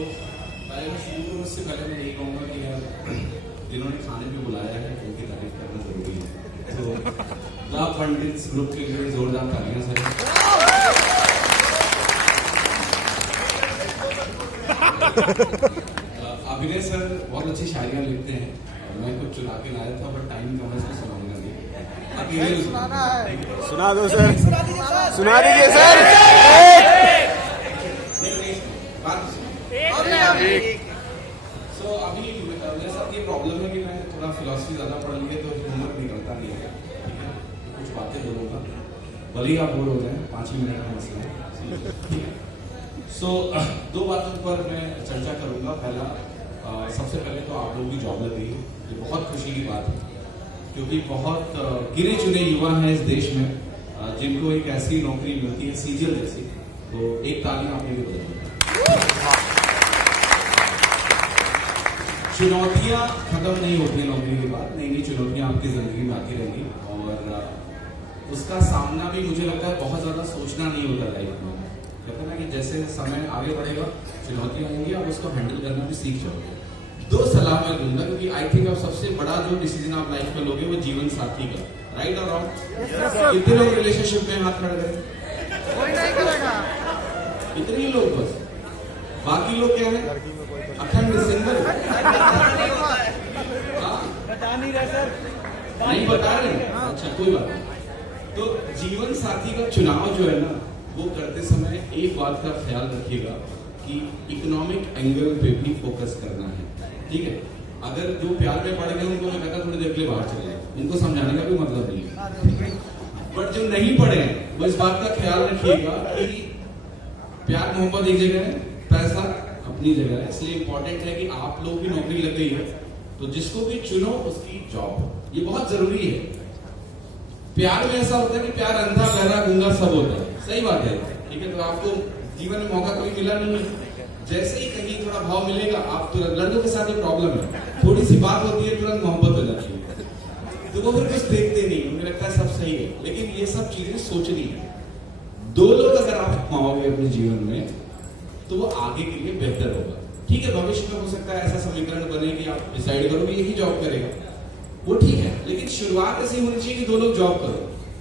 पहले मैं शुरू करूँ उससे पहले मैं यही कहूँगा कि यार जिन्होंने खाने पे बुलाया है उनकी तारीफ करना जरूरी है। तो ला पंडित ग्रुप के लिए जोरदार तालियां सर। अभिनय सर बहुत अच्छी शायरियाँ लिखते हैं। मैं कुछ चुरा के लाया था बट टाइम कम है, सुनाऊंगा नहीं। सुना दो सर, सुना दीजिए सर। सो अभी मेरे साथ ये प्रॉब्लम है कि मैं थोड़ा फिलॉसफी ज्यादा पढ़ ली है तो होमवर्क निकलता नहीं है, ठीक है। कुछ बातें बोलूंगा, भले ही आप बोर हो जाए, 5 ही मिनट का मसला है, ठीक है। सो 2 बातों पर मैं चर्चा करूंगा। पहला, सबसे पहले तो आप लोगों की जॉब लग गई, ये बहुत खुशी की बात है क्योंकि बहुत गिने चुने युवा हैं इस देश में जिनको एक ऐसी नौकरी मिलती है सीजीएल जैसी। तो एक तालियां आपके लिए बजाएंगे। चुनौतियां खत्म नहीं होती नौकरी के बाद, नई नई चुनौतियां आपकी जिंदगी में आती रहेंगी और उसका सामना भी मुझे लगता है बहुत ज्यादा सोचना नहीं होता लाइफ में। कहते हैं ना कि जैसे समय आगे बढ़ेगा चुनौतियां आएंगी, आप उसको हैंडल करना भी सीख जाओगे। 2 सलाह मैं दूंगा क्योंकि आई थिंक अब सबसे बड़ा जो डिसीजन आप लाइफ में लोगे वो जीवन साथी का, राइट और रॉन्ग? कितने लोग रिलेशनशिप में हाथ खड़े करें? कोई नहीं करेगा, इतने ही लोग बस, बाकी लोग क्या है अखंड सिंगल। बता नहीं रहे सर, नहीं बता रहे? अच्छा कोई बात नहीं। तो जीवन साथी का चुनाव जो है ना वो करते समय एक बात का ख्याल रखिएगा कि इकोनॉमिक एंगल पे भी फोकस करना है, ठीक है। अगर जो प्यार में पड़ गए उनको मैं कहता थोड़ी देर के लिए बाहर चले जाए, उनको समझाने का कोई मतलब नहीं है। बट जो नहीं पड़े हैं वो इस बात का ख्याल रखिएगा कि प्यार मोहब्बत एक जगह है, पैसा अपनी जगह है। इसलिए इंपॉर्टेंट है कि आप लोग भी नौकरी लग गई है तो जिसको भी चुनो उसकी जॉब, ये बहुत जरूरी है। प्यार में ऐसा होता है कि प्यार अंधा बहरा गूंगा सब होता है, सही बात है, ठीक है। तो आपको जीवन में मौका कभी मिला नहीं है, जैसे ही कहीं थोड़ा भाव मिलेगा आप तुरंत, लड़कों के साथ ये प्रॉब्लम है, थोड़ी सी बात होती है तुरंत मोहब्बत हो जाती है, तो वो फिर कुछ देखते नहीं, उन्हें लगता है सब सही है। लेकिन ये सब चीजें सोचनी है। 2 लोग अगर आप पाओगे अपने जीवन में तो वो आगे के लिए बेहतर होगा, ठीक है। भविष्य में हो सकता है ऐसा समीकरण बने कि आप डिसाइड करो कि यही जॉब करेगा, वो ठीक है। लेकिन शुरुआत ऐसी होनी चाहिए कि 2 लोग जॉब करो।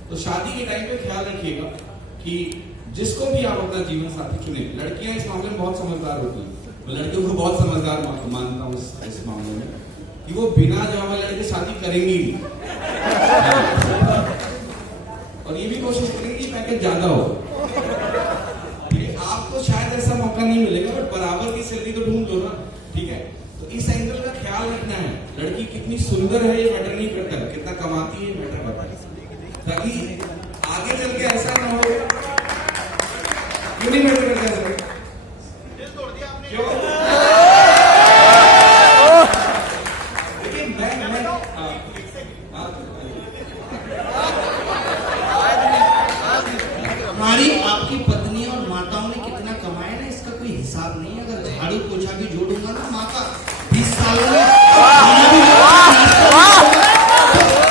तो शादी के टाइम पे ख्याल रखिएगा कि जिसको भी आप अपना जीवन साथी चुने, लड़कियां इस मामले में बहुत समझदार होती हैं, मैं लड़कियों को बहुत समझदार मानता हूँ इस मामले में कि वो बिना जॉब वाले लड़के शादी करेंगी नहीं और ये भी कोशिश करेंगे कि पैकेज ज्यादा हो। आपको शायद ऐसा मौका नहीं मिलेगा बट बराबर की सैलरी तो ढूंढ लो ना, ठीक है। तो इस एंगल का ख्याल रखना है। लड़की कितनी सुंदर है ये मैटर नहीं करता, कितना कमाती है मैटर करता है, ताकि आगे चल के ऐसा ना हो। क्यों नहीं मैटर करता है? क्यों? देखिए मैं हमारी आपकी पत्नियां और माताओं ने कितना कमाया ना इसका कोई हिसाब नहीं है। अगर झाड़ू पोछा भी जोड़ूंगा ना माता 20 सालों में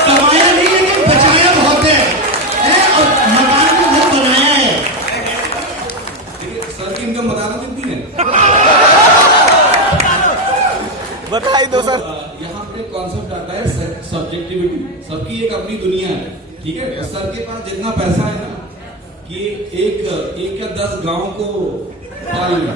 कमाया नहीं लेकिन बचाया बहुत है और मकान भी बहुत बनाया है। सर की इनकम बता दो कितनी है? बताई दो सर। यहाँ पे कॉन्सेप्ट आता है सब्जेक्टिविटी, सबकी एक अपनी दुनिया है, ठीक है। सर के पास जितना पैसा है ना कि एक या 10 गांव को पाल लेगा,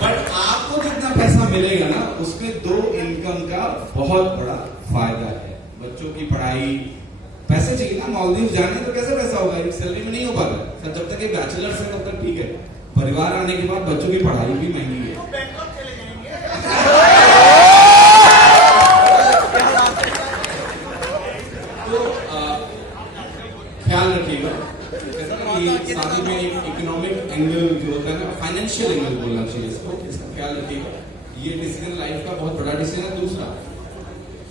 बट आपको जितना पैसा मिलेगा ना उसमें 2 इनकम का बहुत बड़ा फायदा है। बच्चों की पढ़ाई, पैसे चाहिए ना, मालदीव जाने तो कैसे पैसा होगा, एक सैलरी में नहीं हो पाता सर। जब तक ये बैचलर्स है तब तक ठीक है, परिवार आने के बाद बच्चों की पढ़ाई भी महंगी है। तो ख्याल रखिएगा शादी में एक इकोनॉमिक एंगल जो होता है ना, फाइनेंशियल एंगल बोलना चाहिए इसको, इसका ख्याल रखिएगा। ये डिसीजन लाइफ का बहुत बड़ा डिसीजन है। दूसरा,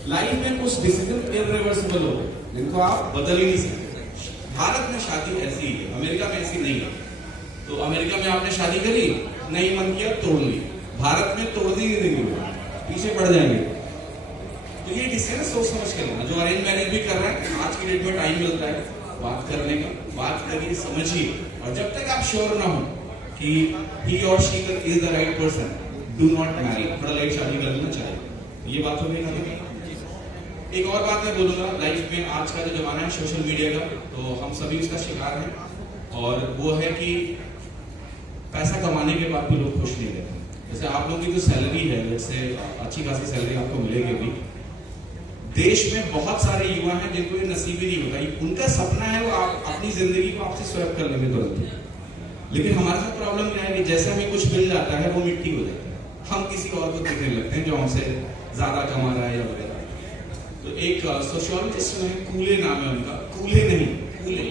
लाइफ में कुछ डिसीजन इररिवर्सिबल होते हैं जिनको आप बदल ही नहीं सकते। भारत में शादी ऐसी है, अमेरिका में ऐसी नहीं है। तो अमेरिका में आपने शादी करी, नहीं मन किया तोड़ ली, भारत में तोड़ने नहीं देंगे, पीछे पड़ जाएंगे। तो ये डिसीजन सोच समझ कर लेना। जो अरेंज मैरिज भी कर रहे हैं, आज की डेट में टाइम मिलता है बात करने का, बात करिए, समझिए, और जब तक आप श्योर ना हो कि कि he or she is the right person, do not marry, थोड़ा लेट शादी कर लेना चाहिए। ये बात हो गई ना। एक और बात मैं बोलूंगा, लाइफ में आज का जो जमाना है सोशल मीडिया का, तो हम सभी उसका शिकार हैं, और वो है कि पैसा कमाने के बाद भी लोग खुश नहीं रहते। जैसे आप लोगों की जो सैलरी है, जैसे अच्छी खासी सैलरी आपको मिलेगी भी, देश में बहुत सारे युवा हैं जिनको ये नसीब ही नहीं होता। उनका सपना है वो आप अपनी जिंदगी को आपसे स्वैप कर लेंगे तुरंत। लेकिन हमारे साथ प्रॉब्लम क्या है कि जैसे हमें कुछ मिल जाता है वो मिट्टी हो जाता है, हम किसी और को देखने लगते हैं जो हमसे ज्यादा कमा रहा है या वगैरह। तो एक सोशियोलॉजिस्ट है, कूले नाम है उनका, कूले नहीं कूले,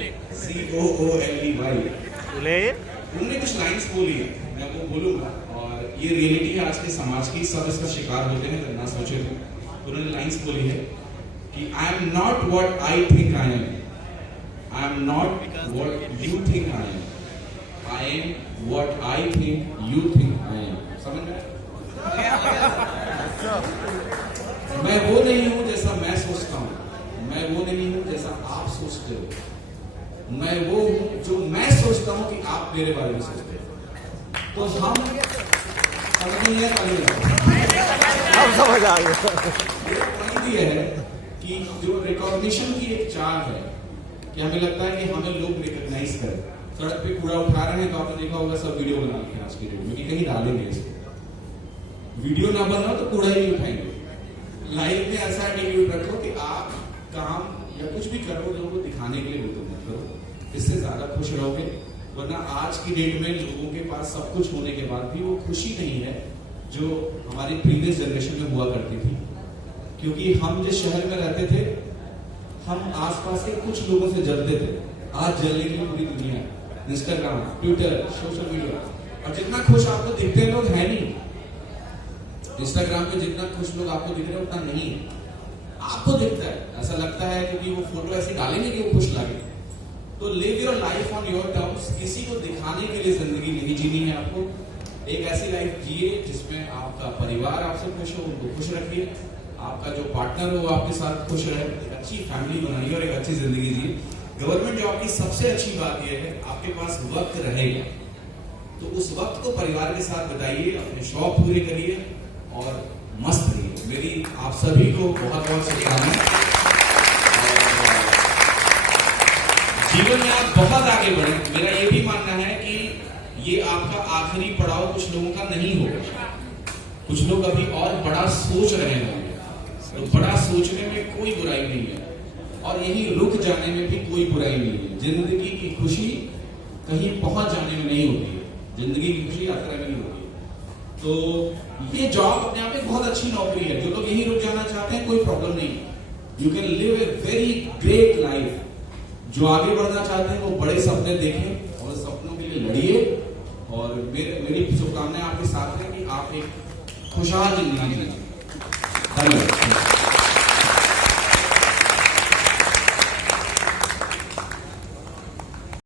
COOLEY, उन्होंने कुछ लाइंस बोली है, मैं वो बोलूंगा, और ये रियलिटी है आज के समाज की, सब इसका शिकार होते हैं, ना सोचे। उन्होंने लाइंस बोली है कि I am not what I think I am, I am not what you think I am, I am what I think you think I am. समझ में? मैं वो नहीं हूं जैसा मैं सोचता हूं, मैं वो नहीं हूं जैसा आप सोचते हो, मैं वो हूं जो मैं सोचता हूं कि आप मेरे बारे में सोचते हो। तो हम समझ नहीं अब समझ आ गया। ये है कि जो रिकॉग्निशन की एक चाह है कि हमें लगता है कि हमें लोग रिकॉग्नाइज करें। सड़क पे कूड़ा उठा रहे हैं तो आपने देखा होगा सब वीडियो बना रहे हैं आज की डेट में कि कहीं डालेंगे इसको। वीडियो ना बना तो कूड़ा ही उठाएंगे। लाइफ में ऐसा एटीट्यूड रखो कि आप काम या कुछ भी करो लोगों को दिखाने के लिए बिल्कुल मत करो, इससे ज्यादा खुश रहोगे। वरना आज की डेट में लोगों के पास सब कुछ होने के बाद भी वो खुशी नहीं है जो हमारी प्रीवियस जनरेशन में हुआ करती थी। क्योंकि हम जिस शहर में रहते थे, हम आसपास के कुछ लोगों से जलते थे। आज जलने की पूरी दुनिया, इंस्टाग्राम, ट्विटर, सोशल मीडिया, और जितना खुश आपको दिखते हैं लोग है नहीं। इंस्टाग्राम पे जितना खुश लोग आपको दिख रहे हैं उतना नहीं है। आपको दिखता है, ऐसा लगता है क्योंकि वो फोटो ऐसी डालेंगे कि वो खुश लगे। तो live your life on your terms. किसी को दिखाने के लिए जिंदगी नहीं जीनी है आपको। एक ऐसी लाइफ जिए जिसमें आपका परिवार आपसे खुश हो, उनको खुश रखिए, आपका जो पार्टनर हो आपके साथ खुश रहे, एक अच्छी फैमिली बनाइए और एक अच्छी जिंदगी जिए। गवर्नमेंट जॉब की सबसे अच्छी बात यह है आपके पास वक्त रहेगा, तो उस वक्त को परिवार के साथ बिताइए, अपने शौक पूरे करिए और मस्त रहिए। मेरी आप सभी को बहुत बहुत शुभकामनाएं। जीवन में आप बहुत आगे बढ़े। मेरा ये भी मानना है कि ये आपका आखिरी पड़ाव कुछ लोगों का नहीं होगा। कुछ लोग अभी और बड़ा सोच रहे होंगे, तो बड़ा सोचने में कोई बुराई नहीं है और यही रुक जाने में भी कोई बुराई नहीं है। जिंदगी की खुशी कहीं पहुंच जाने में नहीं होती है, जिंदगी की खुशी यात्रा में नहीं होती है। तो ये जॉब अपने आप में बहुत अच्छी नौकरी है। जो लोग यही रुक जाना चाहते हैं कोई प्रॉब्लम नहीं, you can live a very great life. जो आगे बढ़ना चाहते हैं वो बड़े सपने देखें और सपनों के लिए लड़िए। और मेरी शुभकामनाएं आपके साथ है कि आप एक खुशहाल जिंदगी जिए। धन्यवाद।